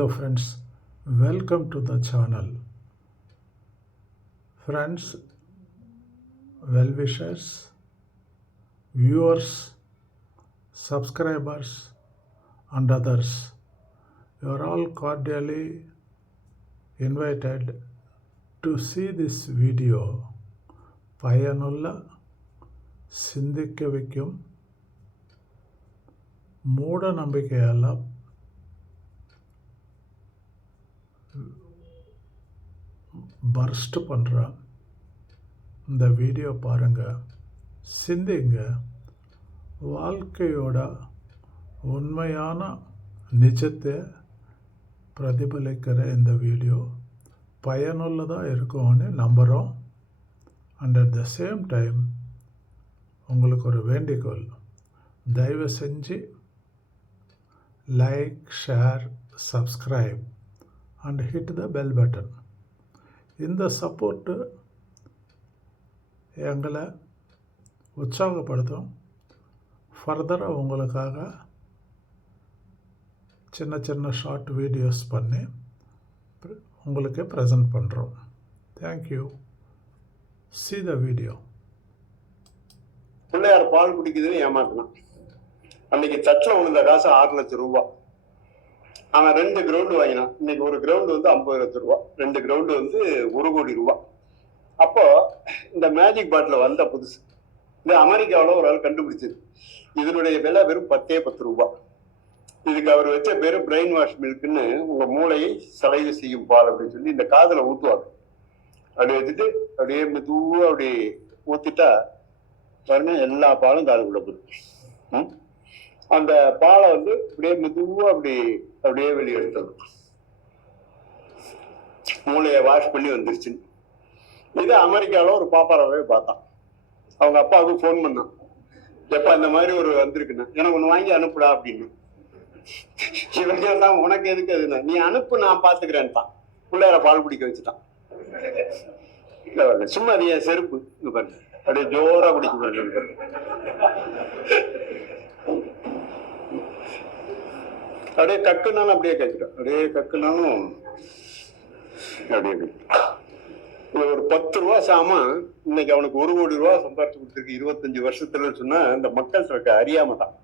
hello friends. Welcome to the channel. Friends well wishers viewers subscribers and others you are all cordially invited to see this video. Payanulla പയനുള്ള ചിന്തിക്കവയ്ക്കും മൂഢനമ്പിക്കയല്ല first பண்ணுற இந்த video பாருங்கள் சிந்திங்க. வாழ்க்கையோட உண்மையான நிஜத்தை பிரதிபலிக்கிற இந்த வீடியோ பயனுள்ளதாக இருக்கும்னு நம்புகிறோம் and at the same time உங்களுக்கு ஒரு வேண்டிக்கோள். தயவு செஞ்சு like share subscribe and hit the bell button இந்த சப்போர்ட்டு எங்களை உற்சாகப்படுத்தும். ஃபர்தராக உங்களுக்காக சின்ன சின்ன ஷார்ட் வீடியோஸ் பண்ணி உங்களுக்கு ப்ரெசன்ட் பண்ணுறோம் thank you see the video Pillaiyar பால் குடிக்குதுன்னு ஏமாத்தினான். அன்னைக்கு தட்டில் விழுந்த காசு ஆறு லட்சம் ரூபாய் அவன் ரெண்டு கிரவுண்டு வாங்கினான். இன்னைக்கு ஒரு கிரவுண்டு வந்து ஐம்பது லட்சம் ரெண்டு கிரவுண்டு வந்து ஒரு கோடி ரூபா. அப்போ இந்த மேஜிக் பாட்டில் வந்த புதுசு. இந்த அமெரிக்காவில் ஒரு ஆள் கண்டுபிடிச்சது. இதனுடைய விலை வெறும் பத்தே பத்து ரூபா. இதுக்கு அவர் வச்ச பேர் பிரெயின் வாஷ் மில்க்குன்னு உங்க மூளையை சலைவு செய்யும் பால் அப்படின்னு சொல்லி இந்த காதில் ஊற்றுவாங்க அப்படி வச்சுட்டு அப்படியே மெதுவாக அப்படி ஊத்திட்டா பாருங்க எல்லா பாலும் காதுக்குள்ள போகுது ம்? அந்த பாலை வந்து அப்படியே மெதுவா அப்படி அப்படியே வெளியெடுத்தது மூளையை வாஷ் பண்ணி வந்துருச்சு இது அமெரிக்காவில் ஒரு பாப்பாராவே பார்த்தான். அவங்க அப்பாவுக்கு ஃபோன் பண்ணான். எப்ப இந்த மாதிரி ஒரு வந்திருக்குன்னு. எனக்கு ஒன்று வாங்கி அனுப்புடா அப்படின்னு. இவங்க தான் உனக்கு எதுக்கு அதுண்ணா நீ அனுப்பு நான் பாத்துக்கிறேன் தான் பிள்ளையார பால் குடிக்க வச்சுட்டான். இல்லை சும்மா அது என் செருப்பு. இது பாருங்க அப்படியே ஜோரா குடிக்க பாருங்க அப்படியே கக்குனாலும் அப்படியே கேட்கிறோம் அப்படியே கக்குனாலும் அப்படியே ஒரு பத்து ரூபா சாமான் இன்னைக்கு அவனுக்கு ஒரு கோடி ரூபா சம்பாரிச்சு கொடுத்துருக்கு. இருபத்தஞ்சு வருஷத்துல சொன்னா இந்த மக்கள் இருக்க அறியாம தான்.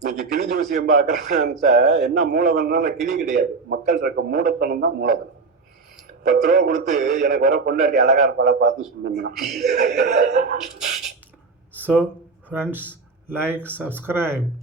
இன்னைக்கு கிளி ஜோசியம் பாக்குறான்னு என்ன மூலதனம்னா கிளி கிடையாது. மக்கள் இருக்க மூடத்தனம் தான் மூலதனம். பத்து ரூபா கொடுத்து எனக்கு வர பொண்டாட்டி அழகா இருப்பாள பார்த்து சொல்லுங்க. So friends like subscribe